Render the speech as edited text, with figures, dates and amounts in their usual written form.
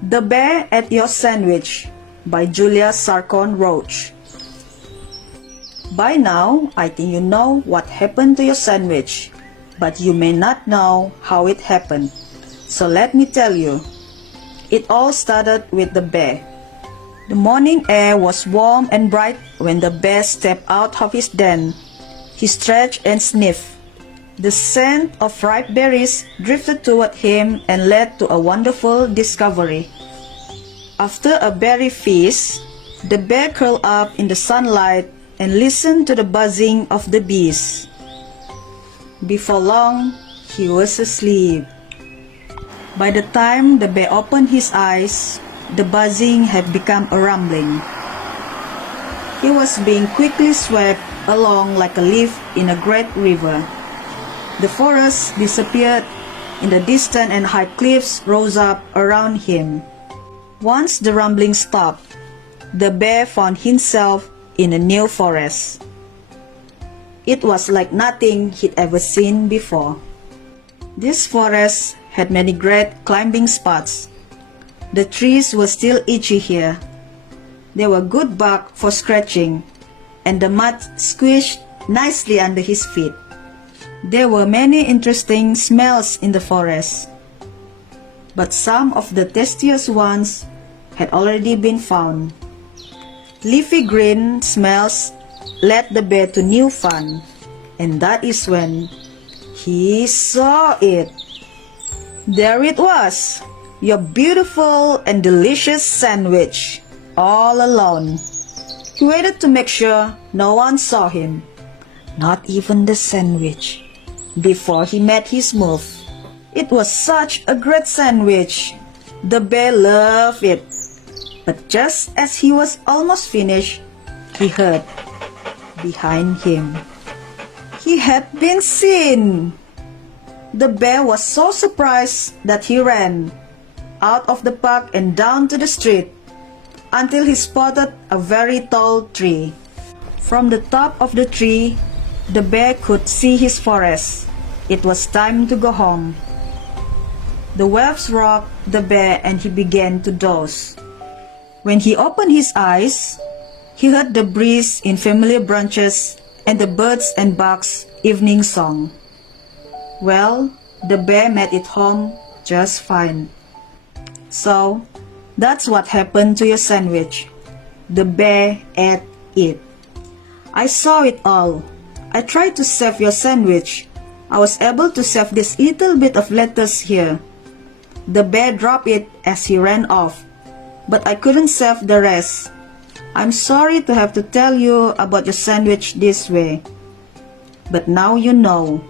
The Bear Ate Your Sandwich by Julia Sarcon Roach. By now, I think you know what happened to your sandwich, but you may not know how it happened. So let me tell you. It all started with the bear. The morning air was warm and bright when the bear stepped out of his den. He stretched and sniffed. The scent of ripe berries drifted toward him and led to a wonderful discovery. After a berry feast, the bear curled up in the sunlight and listened to the buzzing of the bees. Before long, he was asleep. By the time the bear opened his eyes, the buzzing had become a rumbling. He was being quickly swept along like a leaf in a great river. The forest disappeared in the distance and high cliffs rose up around him. Once the rumbling stopped, the bear found himself in a new forest. It was like nothing he'd ever seen before. This forest had many great climbing spots. The trees were still itchy here. There were good bark for scratching, and the mud squished nicely under his feet. There were many interesting smells in the forest, but some of the tastiest ones had already been found. Leafy green smells led the bear to new fun, and that is when he saw it. There it was, your beautiful and delicious sandwich, all alone. He waited to make sure no one saw him, not even the sandwich, before he made his move. It was such a great sandwich. The bear loved it. But just as he was almost finished, he heard behind him. He had been seen. The bear was so surprised that he ran out of the park and down to the street until he spotted a very tall tree. From the top of the tree, the bear could see his forest. It was time to go home. The waves rocked the bear and he began to doze. When he opened his eyes, he heard the breeze in familiar branches and the birds and bugs' evening song. Well, the bear made it home just fine. So, that's what happened to your sandwich. The bear ate it. I saw it all. I tried to save your sandwich. I was able to save this little bit of lettuce here. The bear dropped it as he ran off, but I couldn't save the rest. I'm sorry to have to tell you about your sandwich this way, but now you know.